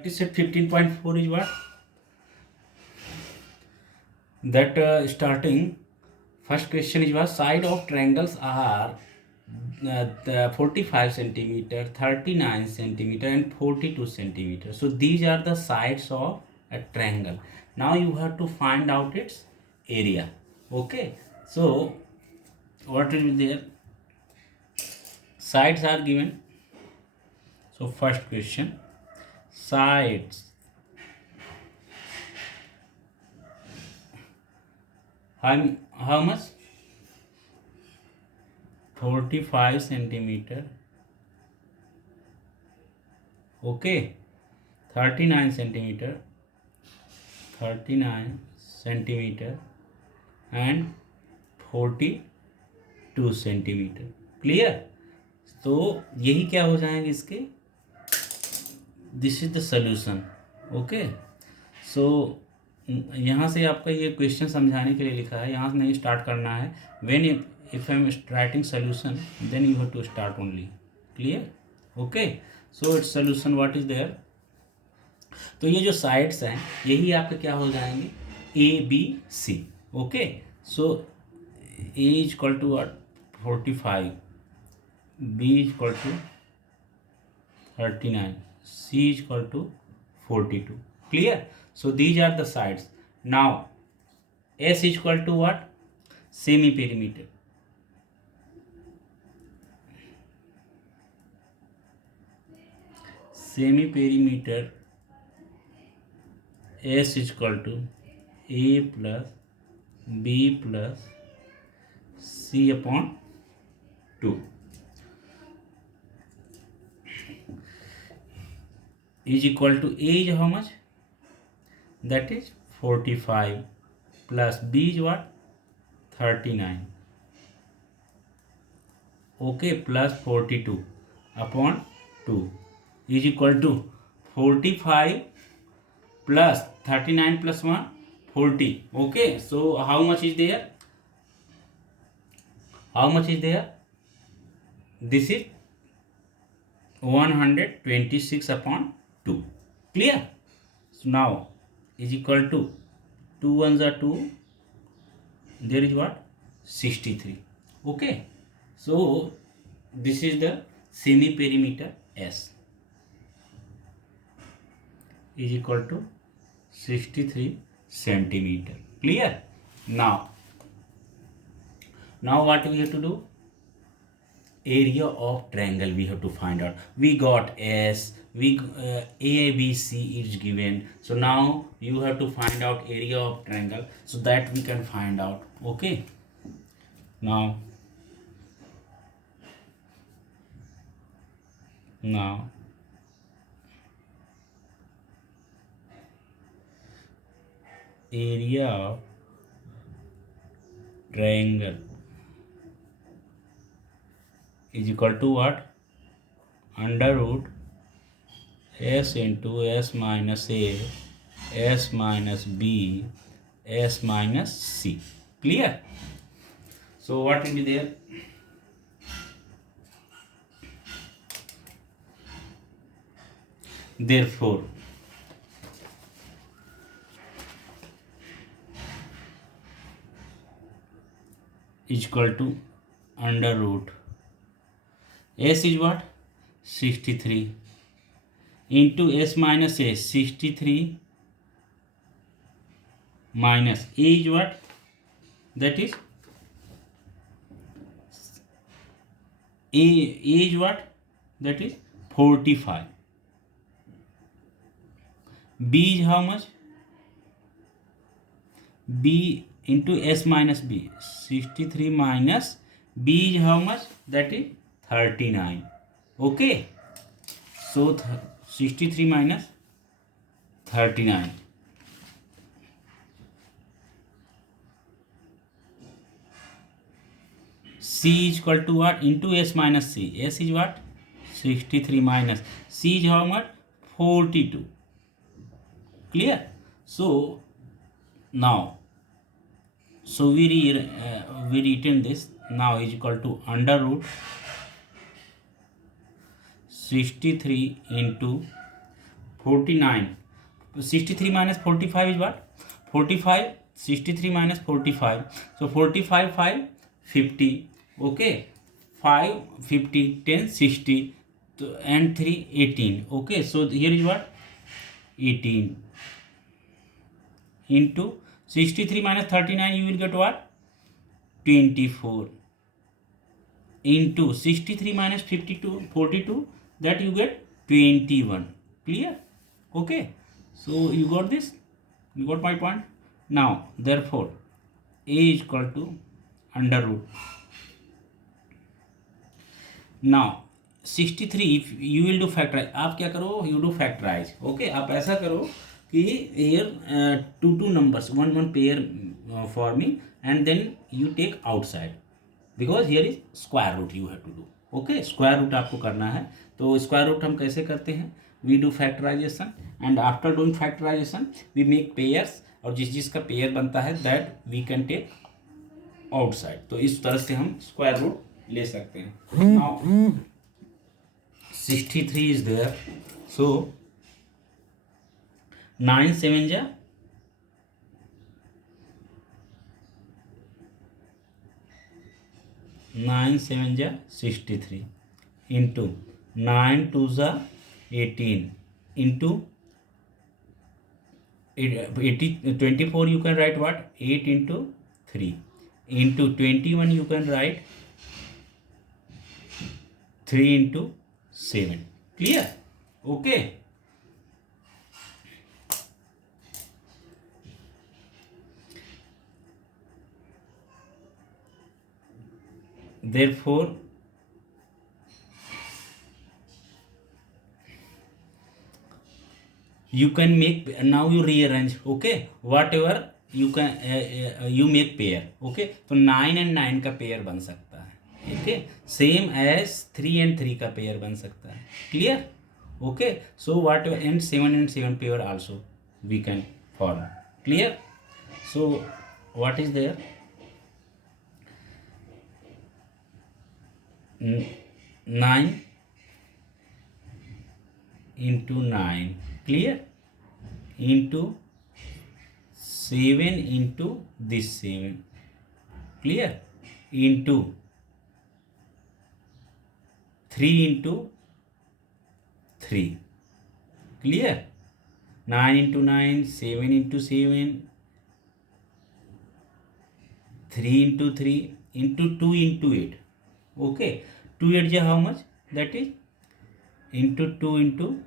It is at 15.4 is what? That starting first question is what side of triangles are the 45 centimeter, 39 centimeter and 42 centimeter. So these are the sides of a triangle. Now you have to find out its area. Okay. So what will be there? Sides are given. So first question, sides. How much? 45 centimeter. Okay. 39 centimeter, 39 centimeter and 42 centimetre. Clear. तो यही क्या हो जाएंगे इसके. This is the solution. Okay. So यहाँ से आपका ये क्वेश्चन समझाने के लिए लिखा है, यहाँ से नहीं स्टार्ट करना है. When if I am writing solution then you have to start only. Clear. Okay. So it's solution what is there. तो ये जो साइड्स हैं यही आपके क्या हो जाएंगे, A B C. Okay. So A is equal to what 45, B is equal to 39, C is equal to 42. Clear. So these are the sides. Now S is equal to what, semi perimeter. Semi perimeter S is equal to A plus B plus C upon 2 is equal to A is how much? That is 45 plus B is what? 39. Okay, plus 42 upon 2 is equal to 45 plus 39 plus 1 40. Okay, so how much is there? How much is there? This is 126 upon 2. Clear. So now is equal to 2 ones are 2, there is what 63. Okay. So this is the semi perimeter S is equal to 63 centimeter. Clear. Now what we have to do, area of triangle we have to find out. We got S, A B C is given. So now you have to find out area of triangle so that we can find out. Okay. Now area of triangle is equal to what, under root S into S minus A, S minus B, S minus C. Clear. So what will be there? Therefore is equal to under root S is what 63 into S minus A, 63 minus A is what, that is A is what, that is 45. B is how much, B into S minus B, 63 minus B is how much, that is 39. Okay. So 63 minus 39. C is equal to what, into S minus C. S is what, 63 minus C is how much, 42. Clear. So now we written this now is equal to under root 63 into 49. 63 minus 45 is what? 45. 63 minus 45. So 45, 5, 50. Okay. 5, 50, 10, 60. And 3, 18. Okay. So here is what? 18. Into 63 minus 39, you will get what? 24. Into 63 minus 52, 42, that you get 21. Clear? Okay. So you got this? You got my point? Now, therefore, a is equal to under root. Now, 63, if you will do factorize, आप क्या करो? You do factorize. Okay, आप ऐसा करो कि here two numbers, one pair forming, and then you take outside, because here is square root you have to do. Okay, square root आपको करना है. तो square root हम कैसे करते हैं? We do factorization, and after doing factorization we make pairs, और जिसका पेयर बनता है that we can take outside. तो इस तरह से हम square root ले सकते हैं. Now 63 is there, so 9 7 जा 9 7 जा 63 into 9 2 जा 18 into 24 you can write what? 8 into 3 into 21 you can write 3 into 7. Clear? Okay. Therefore, you can make, now you rearrange. Okay, whatever you can you make pair. Okay, तो 9 and 9 का pair बन सकता है. Okay, same as 3 and 3 का pair बन सकता है. Clear? Okay, so whatever, and 7 pair also we can form. Clear? So what is there? 9 into 9. Clear? Into 7 into this 7. Clear? Into 3 into 3. Clear? 9 into 9, 7 into 7, 3 into 3, into 2 into 8. Okay, 2 8 is how much? That is into 2 into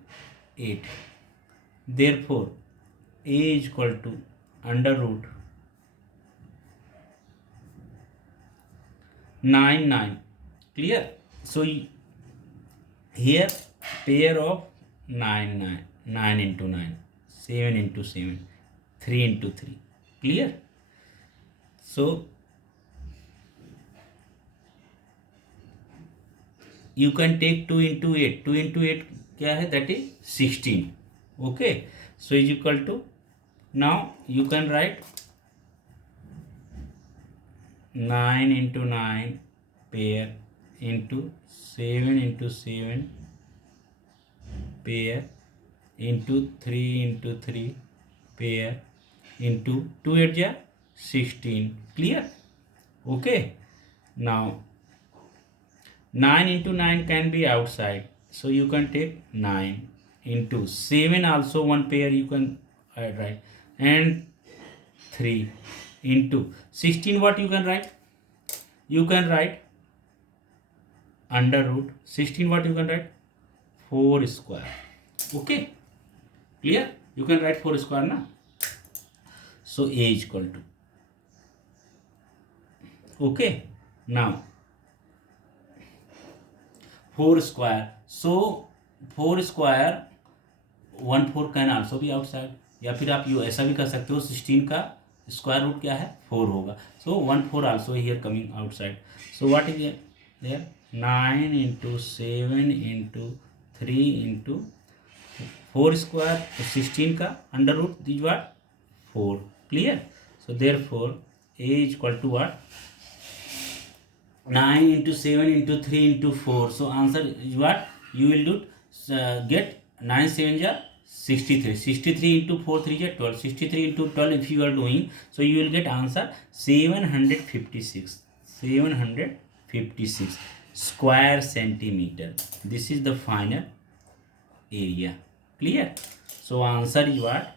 8. Therefore, a is equal to under root 9 9. Clear? So here pair of 9 9, 9 into 9, 7 into 7, 3 into 3. Clear? So you can take 2 into 8. 2 into 8 क्या है? That is 16. Okay, so is equal to, now you can write 9 into 9 pair into 7 into 7 pair into 3 into 3 pair into 2 8 ja 16. Clear? Okay, now 9 into 9 can be outside, so you can take 9 into 7, also one pair you can add, right, and 3 into 16. What you can write? You can write under root 16. What you can write? 4 square. Okay, clear? You can write 4 square na. So a is equal to, okay, now 4 square. So 4 square 1 4 can also भी outside, या फिर आप you ऐसा भी कर सकते हो 16 का स्क्वायर रूट क्या है? 4 होगा. So 1 4 also here coming outside. So what is there? 9 into 7 into 3 into 4 square, तो 16 का under root this what? 4. Clear? So therefore a is equal to what? 9 into 7 into 3 into 4. So answer is what? You will do get 9 7 ja 63 into 4 3 is 12. 63 into 12 if you are doing, so you will get answer 756 square centimeter. This is the final area. Clear? So answer is what?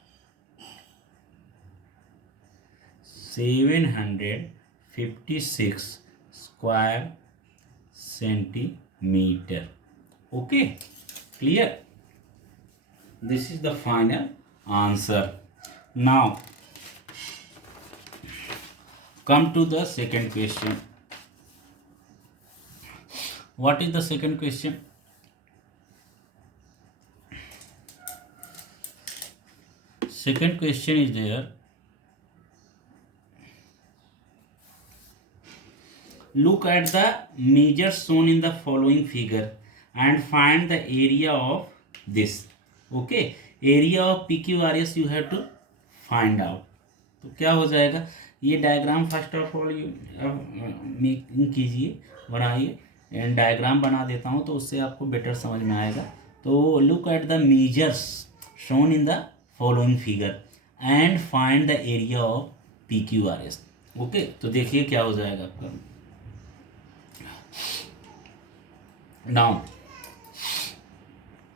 756 square centimeter. Okay, clear? This is the final answer. Now come to the second question. What is the second question? Second question is there. Look at the measures shown in the following figure and find the area of this. Okay, area of PQRS you have to find out. तो क्या हो जाएगा, ये diagram first of all making कीजिए, बनाइए, and diagram बना देता हूँ तो उससे आपको बेटर समझ में आएगा. तो look at the measures shown in the following figure and find the area of PQRS. Okay, तो देखिए क्या हो जाएगा आपका. Now